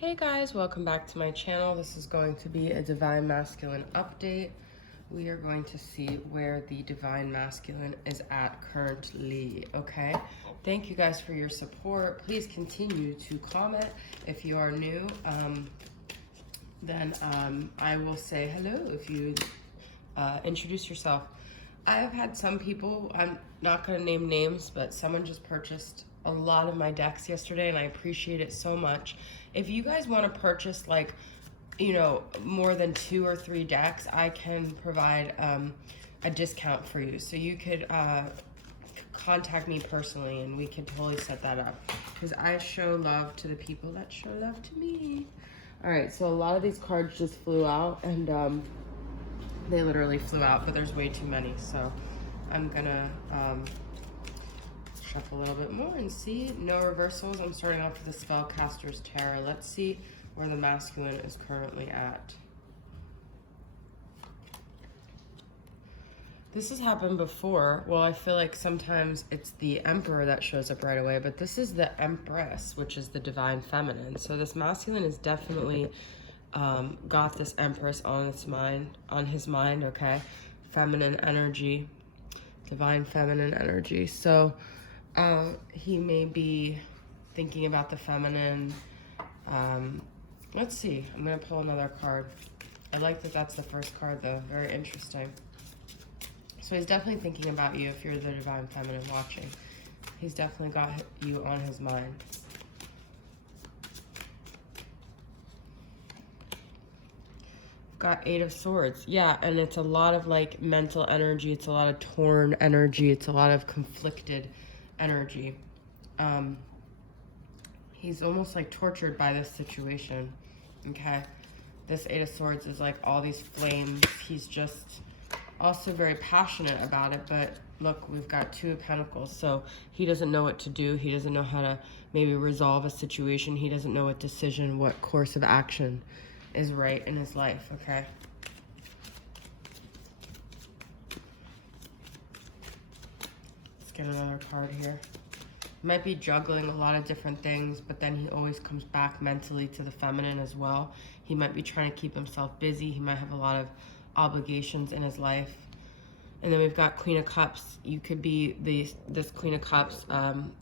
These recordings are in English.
Hey guys, welcome back to my channel. This is going to be a Divine Masculine update. We are going to see where the Divine Masculine is at currently, okay? Thank you guys for your support. Please continue to comment. If you are new, then I will say hello if you introduce yourself. I have had some people, I'm not going to name names, but someone just purchased a lot of my decks yesterday and I appreciate it so much. If you guys want to purchase like, you know, more than 2 or 3 decks, I can provide a discount for you. So you could contact me personally and we can totally set that up. Because I show love to the people that show love to me. All right, so a lot of these cards just flew out and they literally flew out, but there's way too many. So I'm gonna shuffle a little bit more and see. No reversals. I'm starting off with the Spellcaster's Tarot. Let's see where the masculine is currently at. This has happened before. Well, I feel like sometimes it's the Emperor that shows up right away, but this is the Empress, which is the Divine Feminine. So this masculine is definitely got this Empress on his mind, okay? Feminine energy, Divine Feminine energy. So he may be thinking about the feminine. Let's see. I'm going to pull another card. I like that that's the first card, though. Very interesting. So he's definitely thinking about you if you're the Divine Feminine watching. He's definitely got you on his mind. Got 8 of Swords. Yeah, and it's a lot of like mental energy. It's a lot of torn energy. It's a lot of conflicted energy. He's almost like tortured by this situation. Okay, this 8 of Swords is like all these flames. He's just also very passionate about it, but look, we've got 2 of Pentacles, so he doesn't know what to do. He doesn't know how to maybe resolve a situation. He doesn't know what decision, what course of action is right in his life, okay? Let's get another card here. Might be juggling a lot of different things, but then he always comes back mentally to the feminine as well. He might be trying to keep himself busy. He might have a lot of obligations in his life. And then we've got Queen of Cups. You could be this Queen of Cups,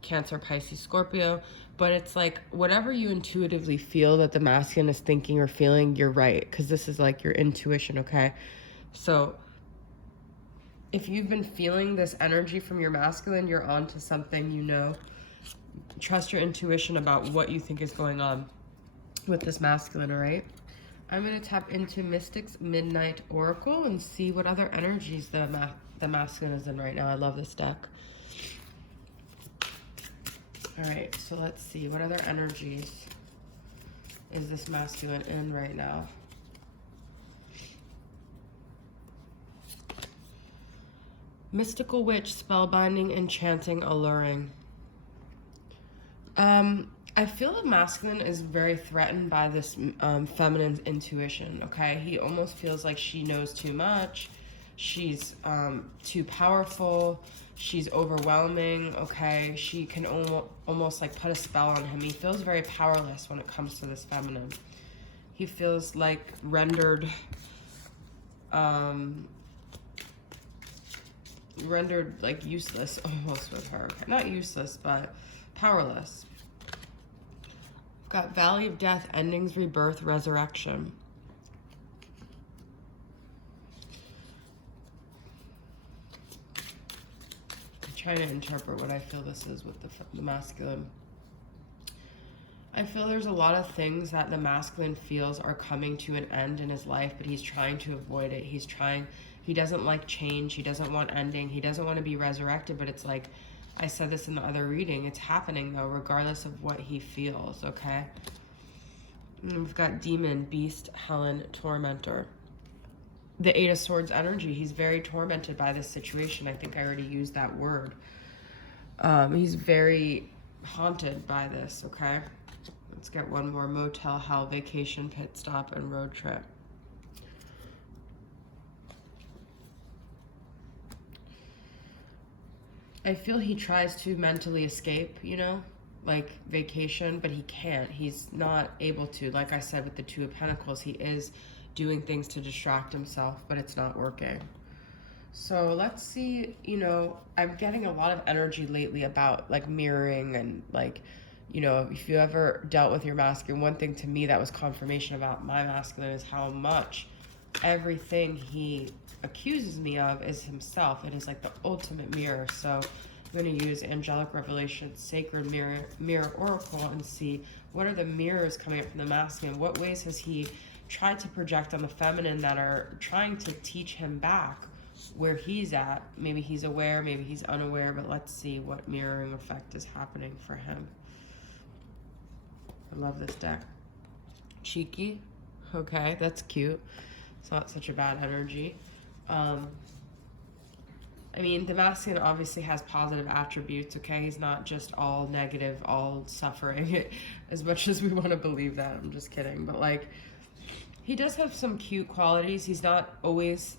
Cancer, Pisces, Scorpio, but it's like whatever you intuitively feel that the masculine is thinking or feeling, you're right, because this is like your intuition, okay? So if you've been feeling this energy from your masculine, you're on to something, you know. Trust your intuition about what you think is going on with this masculine, all right? I'm going to tap into Mystic's Midnight Oracle and see what other energies the masculine is in right now. I love this deck. All right, so let's see. What other energies is this masculine in right now? Mystical Witch, Spellbinding, Enchanting, Alluring. I feel the masculine is very threatened by this feminine's intuition, okay? He almost feels like she knows too much. She's too powerful. She's overwhelming, okay? She can almost like put a spell on him. He feels very powerless when it comes to this feminine. He feels like rendered like useless almost with her. Not useless, but powerless. Got Valley of Death, Endings, Rebirth, Resurrection. I'm trying to interpret what I feel this is with the masculine. I feel there's a lot of things that the masculine feels are coming to an end in his life, but he's trying to avoid it. He doesn't like change. He doesn't want ending. He doesn't want to be resurrected, but it's like, I said this in the other reading, it's happening though, regardless of what he feels, okay? And we've got Demon, Beast, Helen, Tormentor. The 8 of Swords energy, he's very tormented by this situation. I think I already used that word. He's very haunted by this, okay? Let's get one more. Motel, Hell, Vacation, Pit Stop, and Road Trip. I feel he tries to mentally escape, you know? like vacation, but he can't. He's not able to. Like I said with the Two of Pentacles, he is doing things to distract himself, but it's not working. So let's see, you know, I'm getting a lot of energy lately about like mirroring and like, you know, if you ever dealt with your masculine, one thing to me that was confirmation about my masculine is how much everything he accuses me of is himself. It is like the ultimate mirror. So I'm going to use Angelic Revelations, Sacred Mirror Oracle, and see what are the mirrors coming up from the masculine. What ways has he tried to project on the feminine that are trying to teach him back where he's at? Maybe he's aware, maybe he's unaware, but let's see what mirroring effect is happening for him. I love this deck. Cheeky. Okay, that's cute. It's not such a bad energy. I mean, the masculine obviously has positive attributes, okay? He's not just all negative, all suffering, as much as we want to believe that. I'm just kidding. But, like, he does have some cute qualities. He's not always,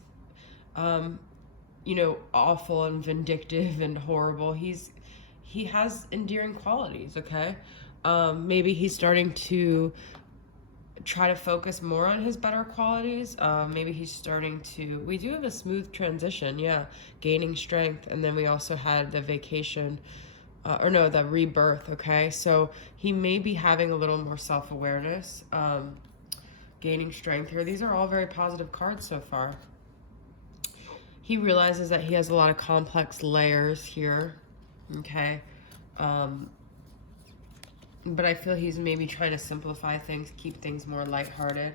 you know, awful and vindictive and horrible. He has endearing qualities, okay? Maybe he's starting to try to focus more on his better qualities. Maybe he's starting to, we do have a smooth transition, yeah, gaining strength, and then we also had the vacation, or no, the rebirth, okay? So he may be having a little more self-awareness, gaining strength here. These are all very positive cards so far. He realizes that he has a lot of complex layers here, okay? But I feel he's maybe trying to simplify things, keep things more lighthearted.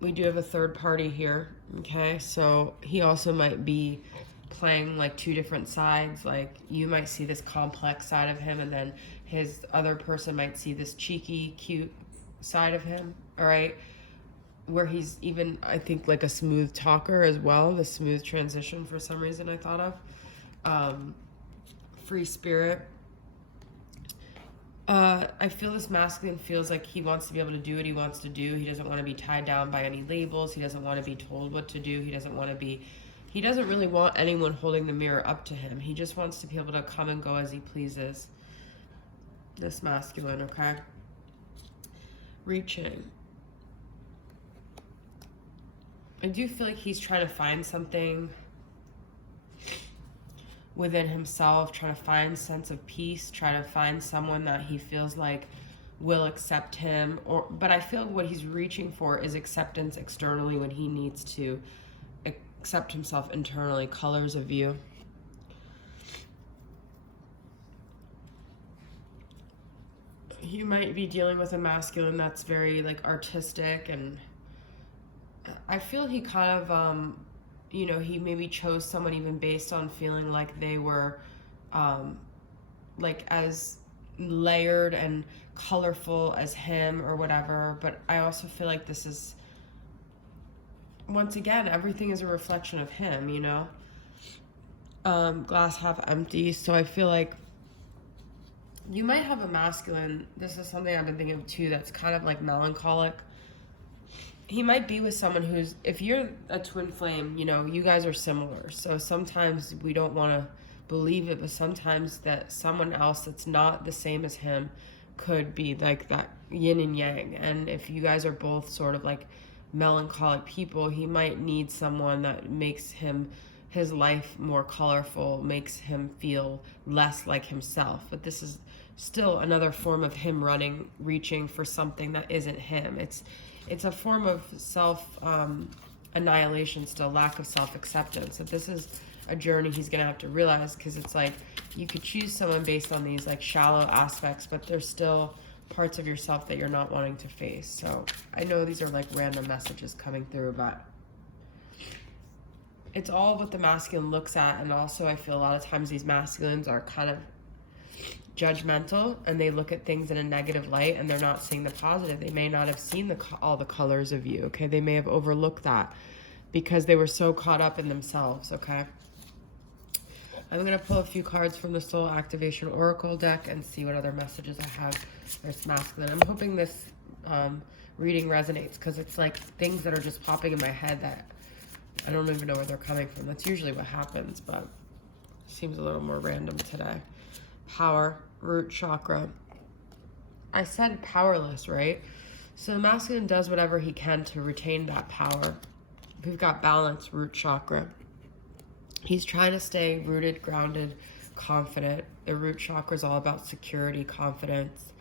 We do have a third party here, okay? So he also might be playing like two different sides. Like you might see this complex side of him, and then his other person might see this cheeky, cute side of him, all right? Where he's even, I think, like a smooth talker as well. The smooth transition for some reason I thought of. Free spirit. I feel this masculine feels like he wants to be able to do what he wants to do. He doesn't want to be tied down by any labels. He doesn't want to be told what to do. He doesn't really want anyone holding the mirror up to him. He just wants to be able to come and go as he pleases. This masculine, okay? Reaching. I do feel like he's trying to find something within himself, trying to find sense of peace, trying to find someone that he feels like will accept him. But I feel what he's reaching for is acceptance externally when he needs to accept himself internally. Colors of you. You might be dealing with a masculine that's very like artistic, and I feel he kind of you know, he maybe chose someone even based on feeling like they were like as layered and colorful as him or whatever. But I also feel like this is, once again, everything is a reflection of him, you know? Glass half empty. So I feel like you might have a masculine, this is something I've been thinking of too, that's kind of like melancholic. He might be with someone who's, if you're a twin flame, you know, you guys are similar. So sometimes we don't want to believe it, but sometimes that someone else that's not the same as him could be like that yin and yang. And if you guys are both sort of like melancholic people, he might need someone that makes his life more colorful, makes him feel less like himself. But this is still another form of him reaching for something that isn't him. It's a form of self-annihilation still, lack of self-acceptance. So this is a journey he's going to have to realize, because it's like you could choose someone based on these like shallow aspects, but there's still parts of yourself that you're not wanting to face. So I know these are like random messages coming through, but it's all what the masculine looks at. And also I feel a lot of times these masculines are kind of judgmental, and they look at things in a negative light, and they're not seeing the positive. They may not have seen all the colors of you, okay? They may have overlooked that because they were so caught up in themselves, okay? I'm going to pull a few cards from the Soul Activation Oracle deck and see what other messages I have. There's masculine. I'm hoping this reading resonates, because it's like things that are just popping in my head that I don't even know where they're coming from. That's usually what happens, but it seems a little more random today. Power, root chakra. I said powerless, right? So the masculine does whatever he can to retain that power. We've got balance, root chakra. He's trying to stay rooted, grounded, confident. The root chakra is all about security, confidence.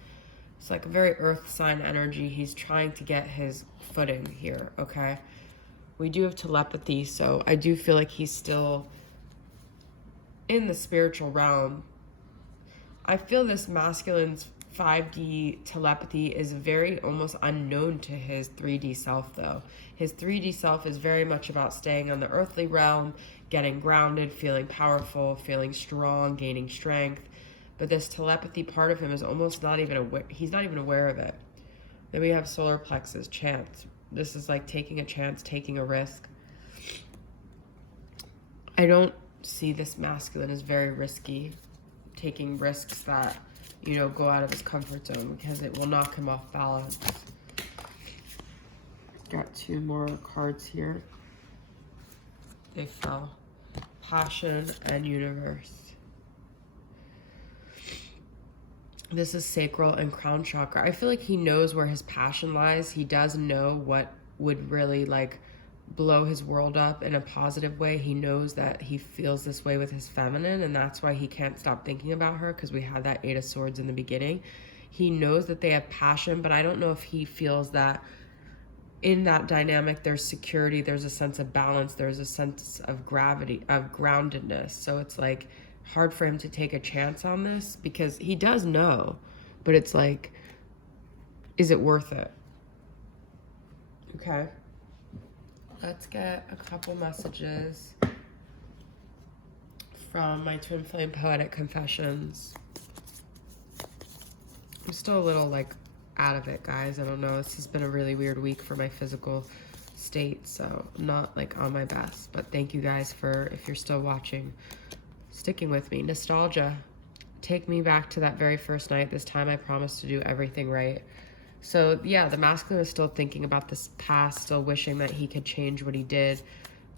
It's like a very earth sign energy. He's trying to get his footing here, okay? We do have telepathy, so I do feel like he's still in the spiritual realm. I feel this masculine's 5D telepathy is very almost unknown to his 3D self, though. His 3D self is very much about staying on the earthly realm, getting grounded, feeling powerful, feeling strong, gaining strength. But this telepathy part of him is almost not even aware. He's not even aware of it. Then we have solar plexus, chance. This is like taking a chance, taking a risk. I don't see this masculine as very risky, taking risks that, you know, go out of his comfort zone, because it will knock him off balance. Got 2 more cards here. They fell. Passion and universe. This is sacral and crown chakra. I feel like he knows where his passion lies. He does know what would really like blow his world up in a positive way. He knows that he feels this way with his feminine, and that's why he can't stop thinking about her, because we had that 8 of Swords in the beginning. He knows that they have passion, but I don't know if he feels that in that dynamic there's security, there's a sense of balance, there's a sense of gravity, of groundedness. So it's like hard for him to take a chance on this, because he does know, but it's like, is it worth it? Okay. Let's get a couple messages from my Twin Flame Poetic Confessions. I'm still a little like out of it, guys. I don't know. This has been a really weird week for my physical state, so I'm not like on my best. But thank you guys for, if you're still watching, sticking with me. Nostalgia. Take me back to that very first night. This time I promised to do everything right. So yeah, the masculine is still thinking about this past, still wishing that he could change what he did,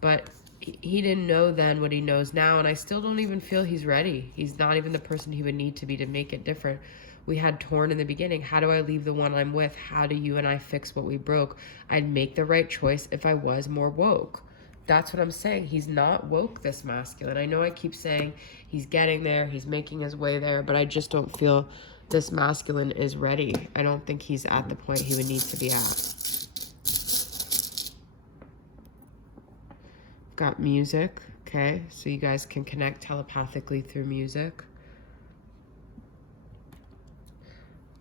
but he didn't know then what he knows now, and I still don't even feel he's ready. He's not even the person he would need to be to make it different. We had torn in the beginning. How do I leave the one I'm with? How do you and I fix what we broke? I'd make the right choice if I was more woke. That's what I'm saying. He's not woke, this masculine. I know I keep saying he's getting there, he's making his way there, but I just don't feel this masculine is ready. I don't think he's at the point he would need to be at. Got music, okay? So you guys can connect telepathically through music.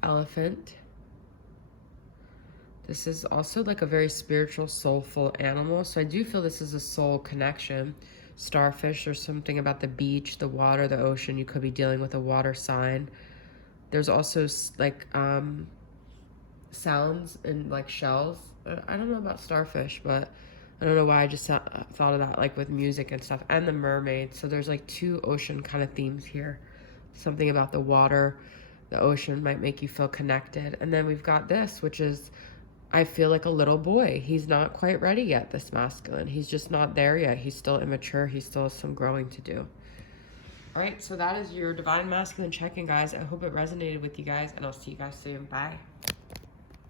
Elephant. This is also like a very spiritual, soulful animal. So I do feel this is a soul connection. Starfish, there's something about the beach, the water, the ocean. You could be dealing with a water sign. There's also like sounds and like shells. I don't know about starfish, but I don't know why I just thought of that, like with music and stuff. And the mermaid. So there's like 2 ocean kind of themes here. Something about the water, the ocean might make you feel connected. And then we've got this, which is, I feel like a little boy. He's not quite ready yet, this masculine. He's just not there yet. He's still immature. He still has some growing to do. All right, so that is your Divine Masculine check-in, guys. I hope it resonated with you guys, and I'll see you guys soon. Bye.